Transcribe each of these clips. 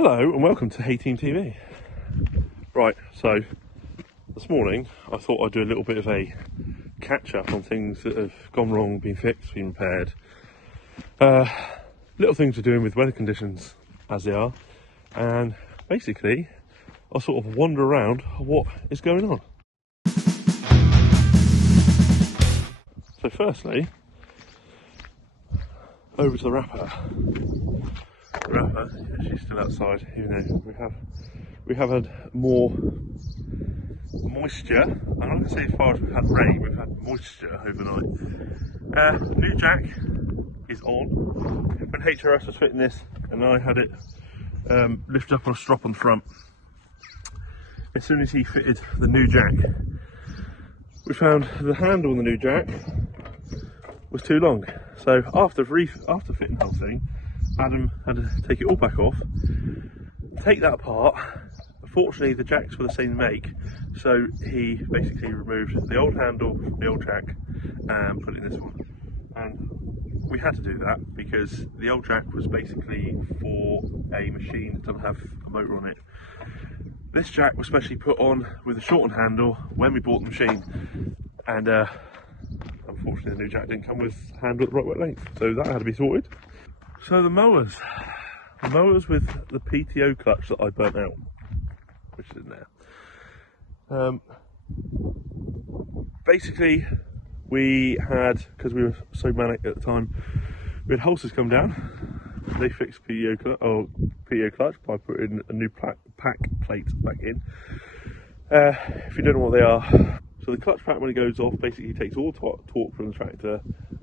Hello and welcome to Thehayteamtv. Right, so this morning I thought I'd do a little bit of a catch up on things that have gone wrong, been fixed, been repaired. Little things we're doing with weather conditions as they are, and basically I'll sort of wander around what is going on. So firstly, over to the wrapper. She's still outside, even though we have had more moisture. I'm not going to say as far as we've had rain, we've had moisture overnight. New jack is on. When HRS was fitting this, and I had it lifted up on a strop on the front, as soon as he fitted the new jack, we found the handle on the new jack was too long. So after fitting the whole thing, Adam had to take it all back off, take that apart. Fortunately, the jacks were the same make, so he basically removed the old handle from the old jack and put it in this one. And we had to do that because the old jack was basically for a machine that doesn't have a motor on it. This jack was specially put on with a shortened handle when we bought the machine, and unfortunately the new jack didn't come with a handle at the right length, so that had to be sorted. So the mowers with the PTO clutch that I burnt out, which is in there. Basically, we had, because we were so manic at the time, we had Holsters come down. They fixed PTO clutch by putting a new pack plate back in. If you don't know what they are, so the clutch pack, when it goes off, basically takes all torque from the tractor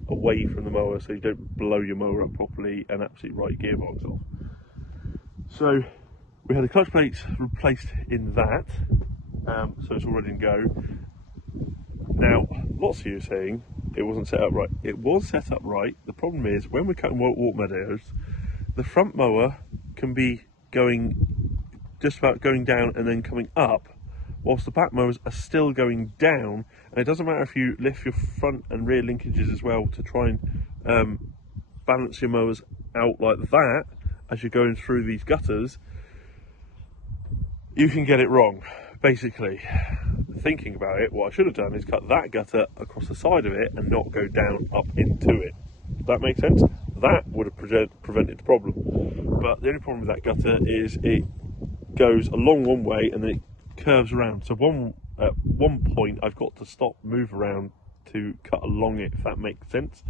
away from the mower, so you don't blow your mower up properly and absolutely write your gearbox off. So we had the clutch plates replaced in that, so it's all ready to go. Now, lots of you are saying it wasn't set up right. It was set up right. The problem is, when we're cutting walk meadows, the front mower can be just about going down and then coming up, whilst the back mowers are still going down. And it doesn't matter if you lift your front and rear linkages as well to try and balance your mowers out like that as you're going through these gutters, you can get it wrong. Basically, thinking about it, what I should have done is cut that gutter across the side of it and not go down up into it. Does that make sense? That would have prevented the problem. But the only problem with that gutter is it goes along one way and then it curves around. So at one point I've got to stop, move around to cut along it, if that makes sense.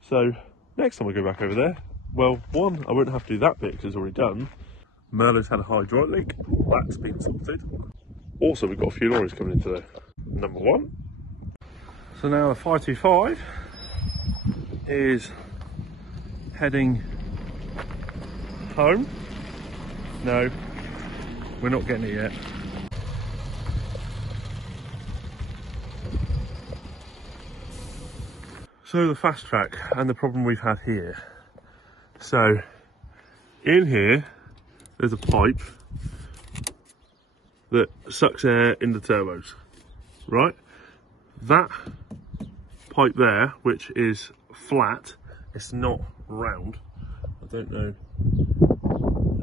So next time I go back over there, well, one, I won't have to do that bit because it's already done. Merlin's had a hydraulic leak, that's been sorted. Also, we've got a few lorries coming into there. Number one. So now the 525 is heading home. No, we're not getting it yet. So the fast track and the problem we've had here. So in here, there's a pipe that sucks air in the turbos, right? That pipe there, which is flat, it's not round. I don't know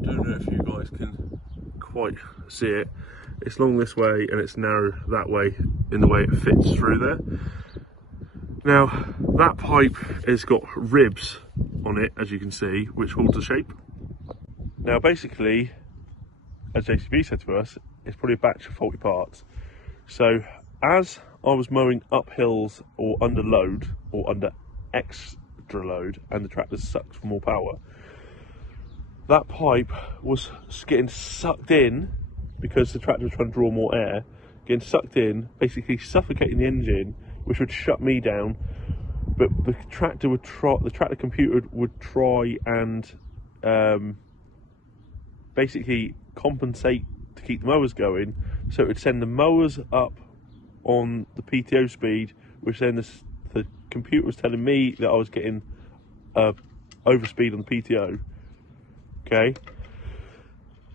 if you guys can quite see it. It's long this way and it's narrow that way in the way it fits through there. Now, that pipe has got ribs on it, as you can see, which hold the shape. Now, basically, as JCB said to us, it's probably a batch of faulty parts. So, as I was mowing up hills or under load, or under extra load, and the tractor sucked for more power, that pipe was getting sucked in, because the tractor was trying to draw more air, getting sucked in, basically suffocating the engine, which would shut me down. But the tractor computer would try and basically compensate to keep the mowers going, so it would send the mowers up on the PTO speed, which then the computer was telling me that I was getting overspeed on the PTO. Okay,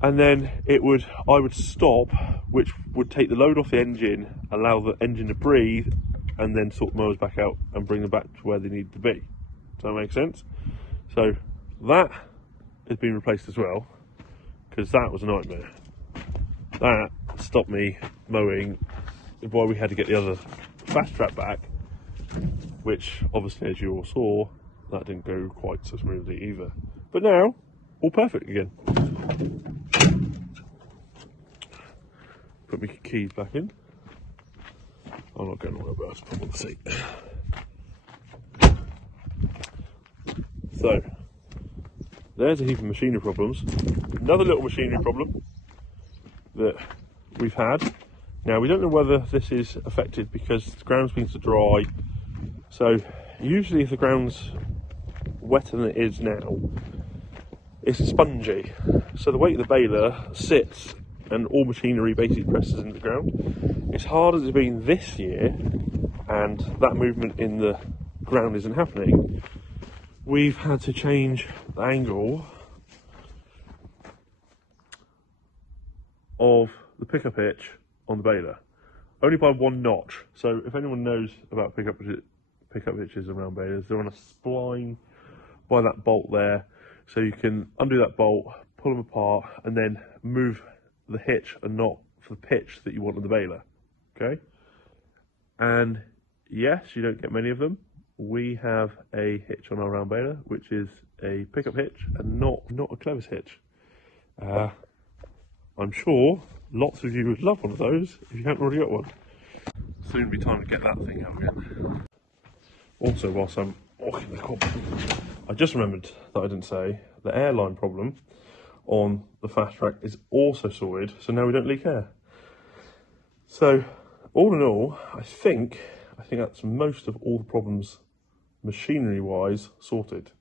and then I would stop, which would take the load off the engine, allow the engine to breathe, and then sort the mowers back out and bring them back to where they need to be. Does that make sense? So that has been replaced as well. because that was a nightmare. That stopped me mowing while we had to get the other fast track back, which obviously, as you all saw, that didn't go quite so smoothly either. But now, all perfect again. Put my keys back in. I'm not going to worry about it, put them on the seat. So, there's a heap of machinery problems. Another little machinery problem that we've had. Now, we don't know whether this is affected because the ground's been so dry. So, usually if the ground's wetter than it is now, it's spongy. So the weight of the baler sits and all machinery basically presses into the ground. As hard as it's been this year, and that movement in the ground isn't happening, we've had to change the angle of the pickup hitch on the baler, only by 1 notch. So if anyone knows about pickup hitches around balers, they're on a spline by that bolt there, so you can undo that bolt, pull them apart, and then move the hitch a knot for the pitch that you want on the baler. Okay, and yes, you don't get many of them. We have a hitch on our round baler, which is a pickup hitch and not a clevis hitch. I'm sure lots of you would love one of those if you haven't already got one. Soon be time to get that thing out again. Also, whilst I'm walking the cob, I just remembered that I didn't say the airline problem on the fast track is also sorted, so now we don't leak air. So, all in all, I think that's most of all the problems machinery-wise sorted,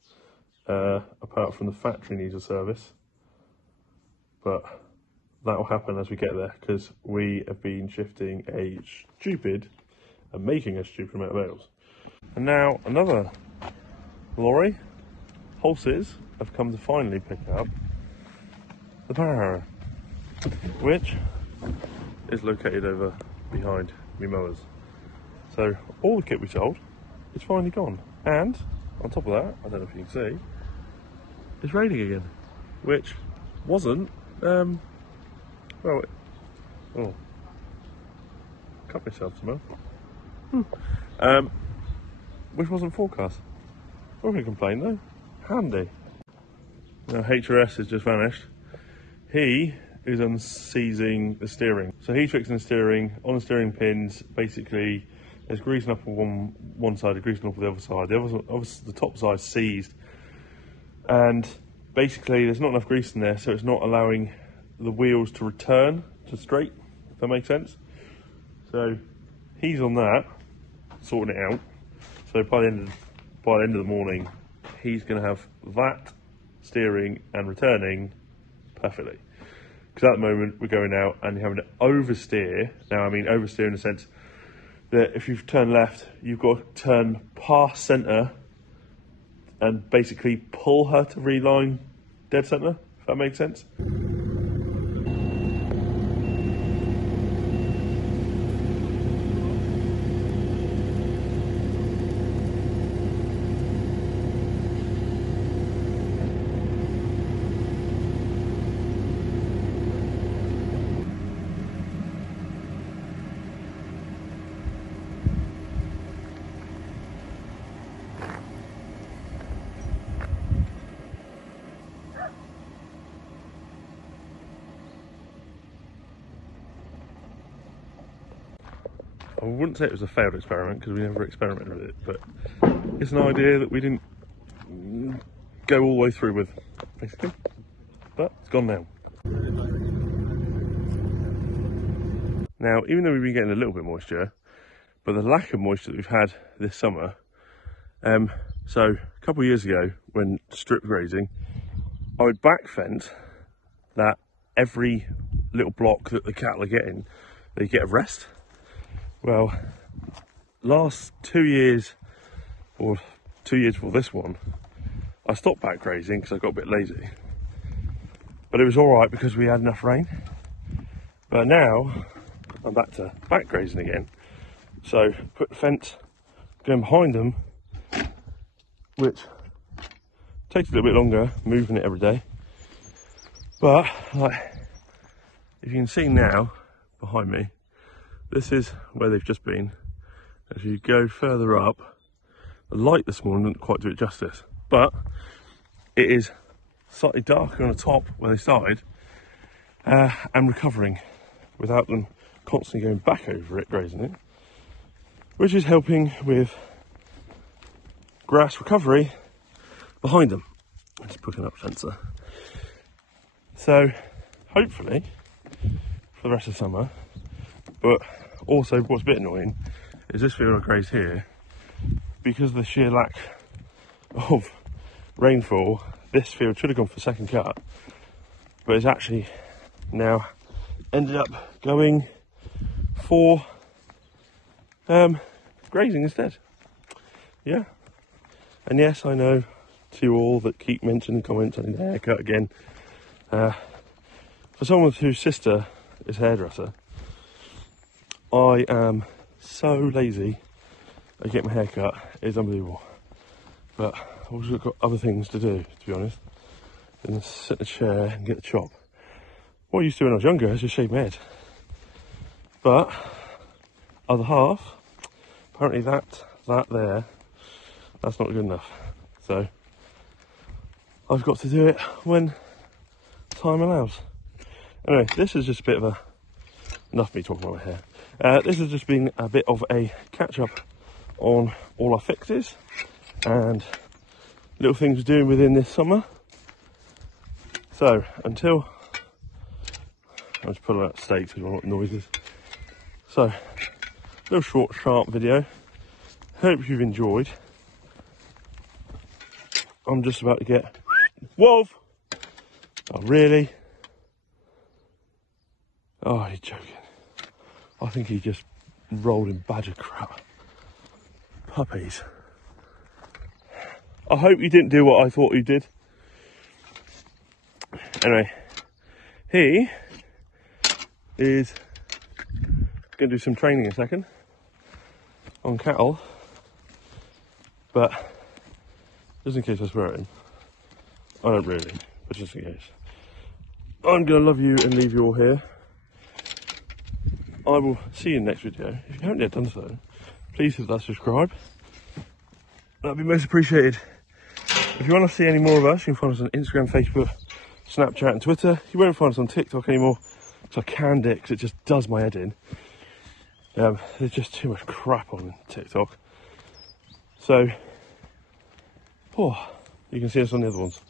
apart from the factory needs a service. But that will happen as we get there, because we have been shifting a stupid and making a stupid amount of bales. And now another lorry, Holses, have come to finally pick up the power, which is located over behind me mowers. So all the kit we sold is finally gone, and on top of that, I don't know if you can see, it's raining again, which wasn't well, oh, cut myself some more. Which wasn't forecast. I'm not going to complain though. Handy. Now HRS has just vanished. He is unseizing the steering. So he's fixing the steering. On the steering pins, basically, there's greasing up on one side and greasing up on the other side. The top side's seized. And basically, there's not enough grease in there, so it's not allowing the wheels to return to straight, if that makes sense. So he's on that, sorting it out. So by the end of the morning, he's going to have that steering and returning perfectly. Because at the moment we're going out and you're having to oversteer. Now I mean oversteer in the sense that if you've turned left, you've got to turn past centre and basically pull her to reline dead centre, if that makes sense. I wouldn't say it was a failed experiment because we never experimented with it, but it's an idea that we didn't go all the way through with, basically. But it's gone now. Now, even though we've been getting a little bit of moisture, but the lack of moisture that we've had this summer, so a couple of years ago when strip grazing, I would back fence that every little block that the cattle are getting, they get a rest. Well, last 2 years, or 2 years before this one, I stopped back grazing because I got a bit lazy. But it was alright because we had enough rain. But now, I'm back to back grazing again. So, put the fence going behind them, which takes a little bit longer, moving it every day. But like, if you can see now behind me, this is where they've just been. As you go further up, the light this morning didn't quite do it justice, but it is slightly darker on the top where they started, and recovering without them constantly going back over it, grazing it, which is helping with grass recovery behind them. I'm just putting up sensor. So hopefully for the rest of summer, but also what's a bit annoying is this field I graze here, because of the sheer lack of rainfall, this field should have gone for second cut, but it's actually now ended up going for grazing instead. Yeah. And yes, I know to all that keep mentioning comments on the haircut again, for someone whose sister is a hairdresser, I am so lazy at getting my haircut, it's unbelievable. But I've also got other things to do, to be honest, than sit in a chair and get the chop. What I used to do when I was younger is just shave my head. But other half, apparently that there, that's not good enough. So I've got to do it when time allows. Anyway, this is just a bit of a, enough of me talking about my hair. This has just been a bit of a catch up on all our fixes and little things we're doing within this summer. So until, I'll just put it out stakes because I want noises. So, little short, sharp video. Hope you've enjoyed. I'm just about to get wolf. Oh really? Oh, you're joking. I think he just rolled in badger crap. Puppies. I hope you didn't do what I thought you did. Anyway, he is going to do some training in a second on cattle, but just in case I swear at him, I don't really, but just in case. I'm going to love you and leave you all here. I will see you in the next video. If you haven't yet done so, please hit that subscribe. That'd be most appreciated. If you want to see any more of us, you can find us on Instagram, Facebook, Snapchat and Twitter. You won't find us on TikTok anymore, because I canned it, because it just does my head in. There's just too much crap on TikTok. So, you can see us on the other ones.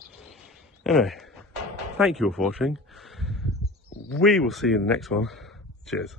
Anyway, thank you all for watching. We will see you in the next one. Cheers.